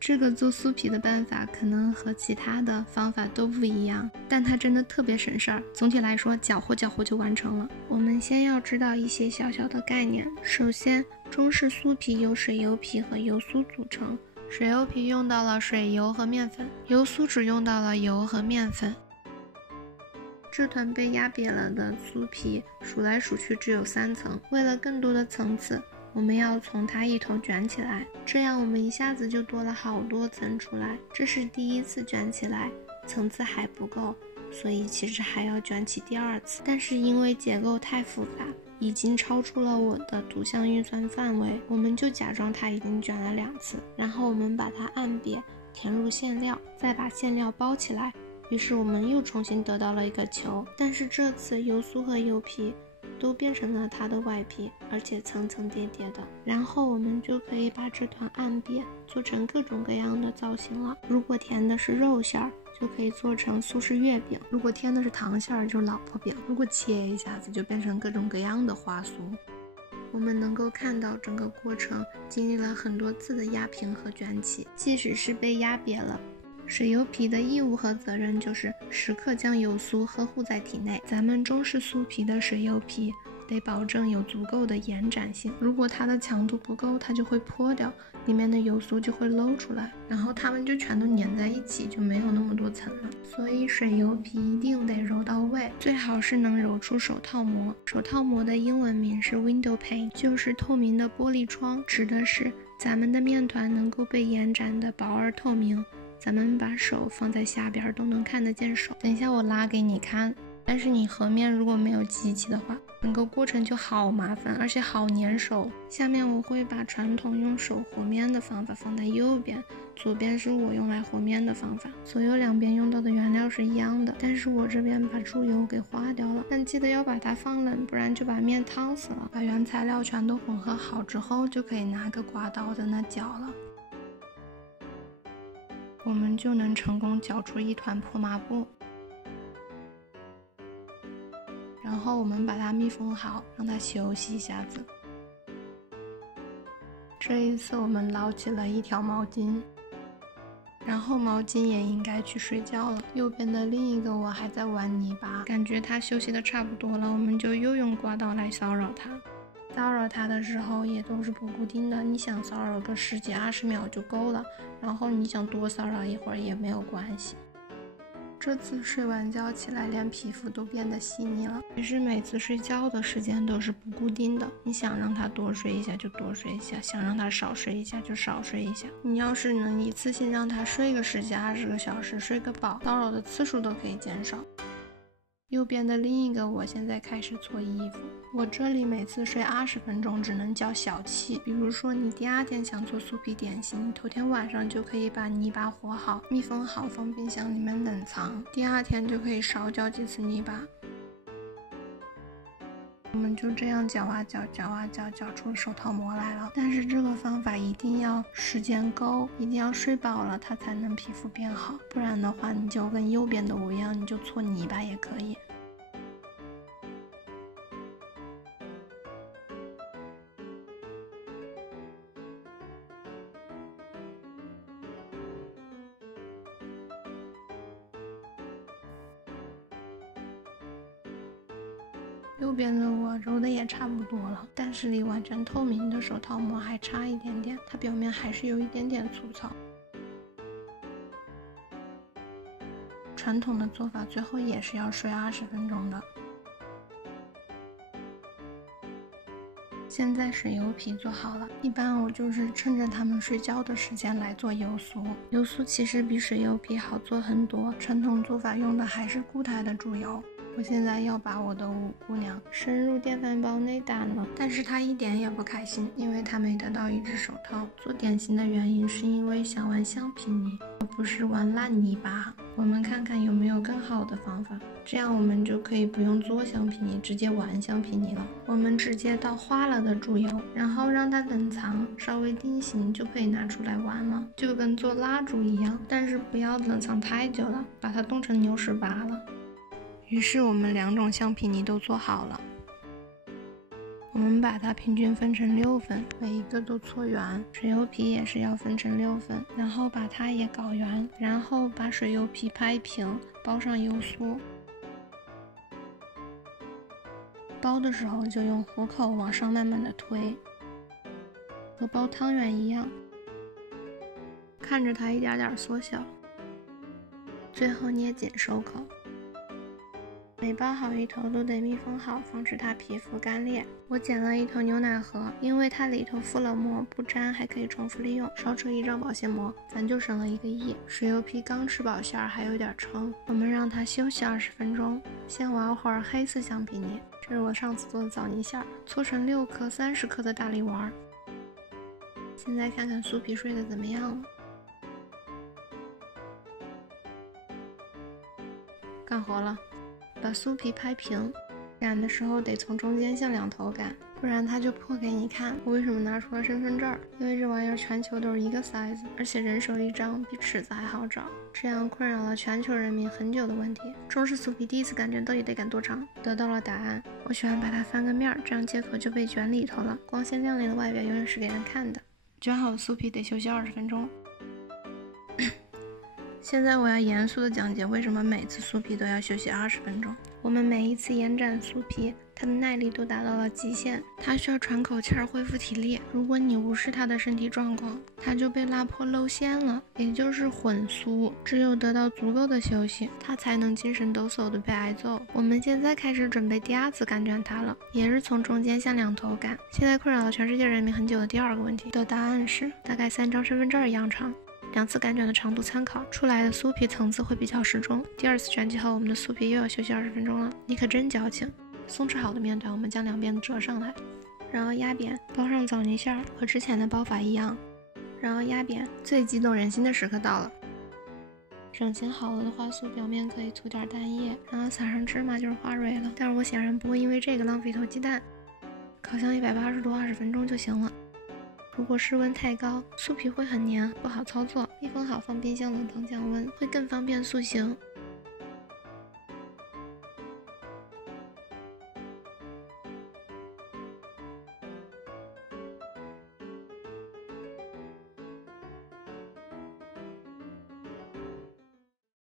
这个做酥皮的办法可能和其他的方法都不一样，但它真的特别省事儿。总体来说，搅和搅和就完成了。我们先要知道一些小小的概念。首先，中式酥皮由水油皮和油酥组成，水油皮用到了水油和面粉，油酥只用到了油和面粉。这团被压瘪了的酥皮数来数去只有3层，为了更多的层次，我们要从它一头卷起来，这样我们一下子就多了好多层出来。这是第一次卷起来，层次还不够，所以其实还要卷起第2次。但是因为结构太复杂，已经超出了我的图像运算范围，我们就假装它已经卷了2次，然后我们把它按瘪，填入馅料，再把馅料包起来。于是我们又重新得到了一个球，但是这次油酥和油皮都变成了它的外皮，而且层层叠叠的。然后我们就可以把这团按扁，做成各种各样的造型了。如果填的是肉馅儿，就可以做成苏式月饼；如果填的是糖馅儿，就是老婆饼；如果切一下子，就变成各种各样的花酥。我们能够看到整个过程经历了很多次的压平和卷起，即使是被压瘪了，水油皮的义务和责任就是时刻将油酥呵护在体内。咱们中式酥皮的水油皮得保证有足够的延展性，如果它的强度不够，它就会破掉，里面的油酥就会漏出来，然后它们就全都粘在一起，就没有那么多层了。所以水油皮一定得揉到位，最好是能揉出手套膜。手套膜的英文名是 window pane， 就是透明的玻璃窗，指的是咱们的面团能够被延展的薄而透明，咱们把手放在下边都能看得见手。等一下我拉给你看。但是你和面如果没有机器的话，整个过程就好麻烦，而且好粘手。下面我会把传统用手和面的方法放在右边，左边是我用来和面的方法。左右两边用到的原料是一样的，但是我这边把猪油给化掉了，但记得要把它放冷，不然就把面烫死了。把原材料全都混合好之后，就可以拿个刮刀在那搅了。我们就能成功搅出一团破抹布。然后我们把它密封好，让它休息一下子。这一次我们捞起了一条毛巾，然后毛巾也应该去睡觉了。右边的另一个我还在玩泥巴，感觉它休息的差不多了，我们就又用刮刀来骚扰它。骚扰它的时候也都是不固定的，你想骚扰个10几20秒就够了，然后你想多骚扰一会儿也没有关系。这次睡完觉起来，连皮肤都变得细腻了。其实每次睡觉的时间都是不固定的，你想让它多睡一下就多睡一下，想让它少睡一下就少睡一下。你要是能一次性让它睡个10几20个小时，睡个饱，骚扰的次数都可以减少。右边的另一个我现在开始搓衣服，我这里每次睡20分钟只能搅小气。比如说你第2天想做酥皮点心，你头天晚上就可以把泥巴和好，密封好，放冰箱里面冷藏，第2天就可以少搅几次泥巴。我们就这样搅啊搅，搅啊搅，搅出手套膜来了。但是这个方法一定要时间够，一定要睡饱了它才能皮肤变好，不然的话你就跟右边的我一样，你就搓泥巴也可以。右边的我揉的也差不多了，但是离完全透明的手套膜还差一点点，它表面还是有一点点粗糙。传统的做法最后也是要睡20分钟的。现在水油皮做好了，一般我就是趁着他们睡觉的时间来做油酥。油酥其实比水油皮好做很多，传统做法用的还是固态的猪油。我现在要把我的五姑娘深入电饭煲内打了，但是她一点也不开心，因为她没得到一只手套。做点心的原因是因为想玩橡皮泥，而不是玩烂泥巴。我们看看有没有更好的方法，这样我们就可以不用做橡皮泥，直接玩橡皮泥了。我们直接倒化了的猪油，然后让它冷藏，稍微定型就可以拿出来玩了，就跟做蜡烛一样，但是不要冷藏太久了，把它冻成牛屎巴了。于是我们2种橡皮泥都做好了，我们把它平均分成6份，每一个都搓圆。水油皮也是要分成6份，然后把它也搞圆，然后把水油皮拍平，包上油酥。包的时候就用虎口往上慢慢的推，和包汤圆一样，看着它一点点缩小，最后捏紧收口。每包好一头都得密封好，防止它皮肤干裂。我捡了一头牛奶盒，因为它里头敷了膜，不粘，还可以重复利用，少扯一张保鲜膜，咱就省了1个亿。水油皮刚吃饱馅儿，还有点撑，我们让它休息20分钟，先玩会儿黑色橡皮泥。这是我上次做的枣泥馅儿，搓成6颗30克的大力丸。现在看看酥皮睡得怎么样了。干活了。把酥皮拍平，擀的时候得从中间向两头擀，不然它就破给你看。我为什么拿出了身份证？因为这玩意儿全球都是一个 size， 而且人手一张，比尺子还好找。这样困扰了全球人民很久的问题，中式酥皮第一次擀卷到底得擀多长？得到了答案。我喜欢把它翻个面，这样接口就被卷里头了。光鲜亮丽的外表永远是给人看的。卷好的酥皮得休息20分钟。现在我要严肃地讲解为什么每次酥皮都要休息20分钟。我们每一次延展酥皮，它的耐力都达到了极限，它需要喘口气儿恢复体力。如果你无视它的身体状况，它就被拉破露馅了，也就是混酥。只有得到足够的休息，它才能精神抖擞地被挨揍。我们现在开始准备第2次擀卷它了，也是从中间向两头擀。现在困扰了全世界人民很久的第2个问题的答案是，大概3张身份证一样长。2次擀卷的长度参考，出来的酥皮层次会比较适中。第2次卷起后，我们的酥皮又要休息20分钟了。你可真矫情！松弛好的面团，我们将两边折上来，然后压扁，包上枣泥馅儿，和之前的包法一样。然后压扁，最激动人心的时刻到了。整形好了的花酥表面可以涂点蛋液，然后撒上芝麻就是花蕊了。但是我显然不会因为这个浪费一头鸡蛋。烤箱180度20分钟就行了。如果室温太高，酥皮会很黏，不好操作。密封好放冰箱冷藏降温，会更方便塑形。